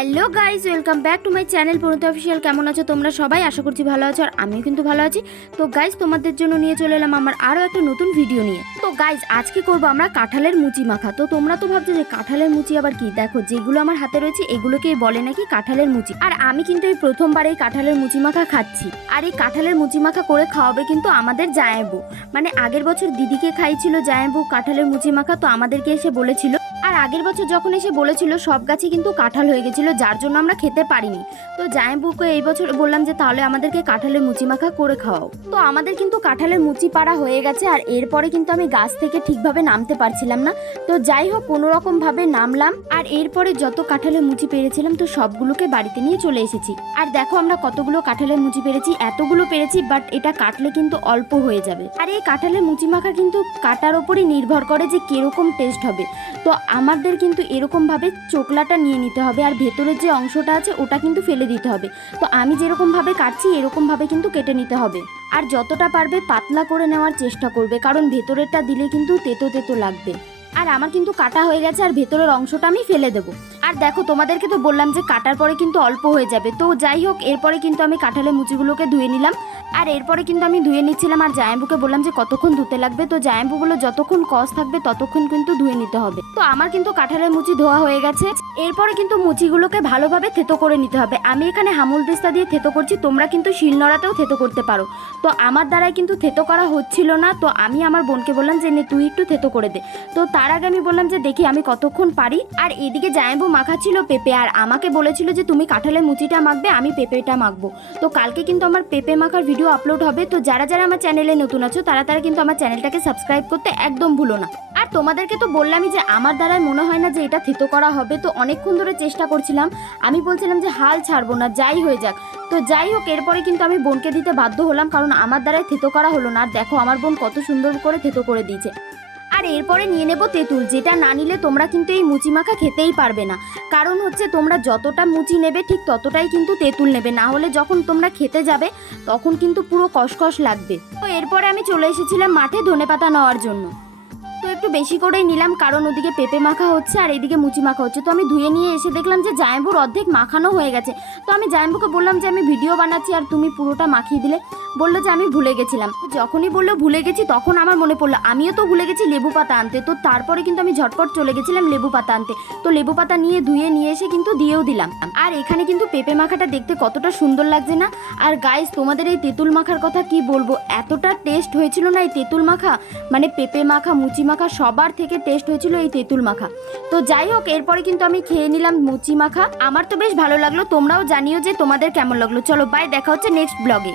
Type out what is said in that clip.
Hello guys, welcome back to my channel Parineeta official. কেমন আছো তোমরা সবাই? আশা করছি ভালো আছো, আর আমিও কিন্তু ভালো আছি। তো গাইজ, তোমাদের জন্য নিয়ে চলে এলাম আমার আরও একটা নতুন ভিডিও নিয়ে। তো গাইজ, আজকে করবো আমরা কাঁঠালের মুচি মাখা। তো তোমরা তো ভাবছো যে কাঁঠালের মুচি আবার কি? দেখো, যেগুলো আমার হাতে রয়েছে এগুলোকেই বলে নাকি কাঁঠালের মুচি। আর আমি কিন্তু এই প্রথমবার এই কাঁঠালের মুচি মাখা খাচ্ছি। আর এই কাঁঠালের মুচি মাখা করে খাওয়াবে কিন্তু আমাদের জায়াবু। মানে আগের বছর দিদিকে খাইছিল জায়াবু কাঁঠালের মুচি মাখা, তো আমাদেরকে এসে বলেছিল। আর আগের বছর যখন এসে বলেছিল সব গাছে কিন্তু কাঁঠাল হয়ে গেছিল, যার জন্য আমরা খেতে পারিনি। তো জায়াবুকে এই বছর বললাম যে তাহলে আমাদেরকে কাঁঠালের মুচি মাখা করে খাওয়াও। তো আমাদের কিন্তু কাঁঠালের মুচি পাড়া হয়ে গেছে, আর এরপরে কিন্তু আমি গাছ থেকে ঠিকভাবে নামতে পারছিলাম না। তো যাই হোক, কোনো রকম ভাবে নামলাম, আর এরপরে যত কাঁঠালের মুচি পেরেছিলাম তো সবগুলোকে বাড়িতে নিয়ে চলে এসেছি। আর দেখো আমরা কতগুলো কাঁঠালের মুচি পেরেছি, এতগুলো পেরেছি, বাট এটা কাটলে কিন্তু অল্প হয়ে যাবে। আর এই কাঁঠালের মুচি মাখা কিন্তু কাটার ওপরই নির্ভর করে যে কিরকম টেস্ট হবে। তো আমাদের কিন্তু এরকমভাবে চোকলাটা নিয়ে নিতে হবে, আর ভেতরের যে অংশটা আছে ওটা কিন্তু ফেলে দিতে হবে। তো আমি যেরকমভাবে কাটছি এরকমভাবে কিন্তু কেটে নিতে হবে। আর যতটা পারবে পাতলা করে নেওয়ার চেষ্টা করবে, কারণ ভেতরেরটা দিলে কিন্তু তেতো তেতো লাগবে। আর আমার কিন্তু কাটা হয়ে গেছে, আর ভেতরের অংশটা আমি ফেলে দেবো। আর দেখো, তোমাদেরকে তো বললাম যে কাটার পরে কিন্তু অল্প হয়ে যাবে। তো যাই হোক, এরপরে কিন্তু আমি কাঁঠালের মুচিগুলোকে ধুয়ে নিলাম। আর এরপরে কিন্তু আমি ধুয়ে নিচ্ছিলাম, আর জায়াবুকে বললাম যে কতক্ষণ ধুতে লাগবে। তো জায়াবু বললো যতক্ষণ কস থাকবে ততক্ষণ কিন্তু ধুয়ে নিতে হবে। তো আমার কিন্তু কাঁঠালের মুচি ধোয়া হয়ে গেছে। এরপরে কিন্তু মুচিগুলোকে ভালোভাবে থেতো করে নিতে হবে। আমি এখানে হামুল দিস্তা দিয়ে থেতো করছি, তোমরা কিন্তু শিলনোড়াতেও থেতো করতে পারো। তো আমার দ্বারাই কিন্তু থেতো করা হচ্ছিল না, তো আমি আমার বোনকে বললাম যে নে তুই একটু থেতো করে দে। তো তার আগে আমি বললাম যে দেখি আমি কতক্ষণ পারি। আর এদিকে জায়াবু মাখাচ্ছিল পেঁপে, আর আমাকে বলেছিল যে তুমি কাঁঠালের মুচিটা মাখবে, আমি পেঁপেটা মাখবো। তো কালকে কিন্তু আমার পেঁপে মাখার ভিডিও আপলোড হবে। তো যারা যারা আমার চ্যানেলে নতুন আছো তারা কিন্তু আমার চ্যানেলটাকে সাবস্ক্রাইব করতে একদম ভুলো না। আর তোমাদেরকে তো বললামই যে আমার দ্বারাই মনে হয় না যে এটা থেতো করা হবে। তো অনেকক্ষণ ধরে চেষ্টা করছিলাম, আমি বলছিলাম যে হাল ছাড়বো না, যাই হয়ে যাক। তো যাই হোক, এরপরে কিন্তু আমি বোনকে দিতে বাধ্য হলাম, কারণ আমার দ্বারাই থেতো করা হলো না। আর দেখো আমার বোন কত সুন্দর করে থেতো করে দিয়েছে। আর এরপরে নিয়ে নেব তেঁতুল, যেটা না নিলে তোমরা কিন্তু এই মুচি মাখা খেতেই পারবে না। কারণ হচ্ছে তোমরা যতটা মুচি নেবে ঠিক ততটাই কিন্তু তেঁতুল নেবে, না হলে যখন তোমরা খেতে যাবে তখন কিন্তু পুরো কষকষ লাগবে। তো এরপরে আমি চলে এসেছিলাম মাঠে ধনেপাতা নেওয়ার জন্য। তো একটু বেশি করেই নিলাম, কারণ ওদিকে পেঁপে মাখা হচ্ছে আর এদিকে মুচি মাখা হচ্ছে। তো আমি ধুয়ে নিয়ে এসে দেখলাম যে জায়াবুর অর্ধেক মাখানো হয়ে গেছে। তো আমি জায়াবুকে বললাম যে আমি ভিডিও বানাচ্ছি আর তুমি পুরোটা মাখিয়ে দিলে। বললো যে আমি ভুলে গেছিলাম। যখনই বললো ভুলে গেছি তখন আমার মনে পড়লো আমিও তো ভুলে গেছি লেবু পাতা আনতে। তো তারপরে কিন্তু আমি ঝটপট চলে গেছিলাম লেবু পাতা আনতে। তো লেবু পাতা নিয়ে ধুয়ে নিয়ে এসে কিন্তু দিয়েও দিলাম। আর এখানে কিন্তু পেঁপে মাখাটা দেখতে কতটা সুন্দর লাগছে না? আর গাইস, তোমাদের এই তেঁতুল মাখার কথা কি বলবো, এতটা টেস্ট হয়েছিল না এই তেঁতুল মাখা। মানে পেঁপে মাখা, মুচি মাখা সবার থেকে টেস্ট হয়েছিল এই তেঁতুল মাখা। তো যাই হোক, এরপরে কিন্তু আমি খেয়ে নিলাম মুচি মাখা। আমার তো বেশ ভালো লাগলো, তোমরাও জানিও যে তোমাদের কেমন লাগলো। চলো বাই, দেখা হচ্ছে নেক্সট ব্লগে।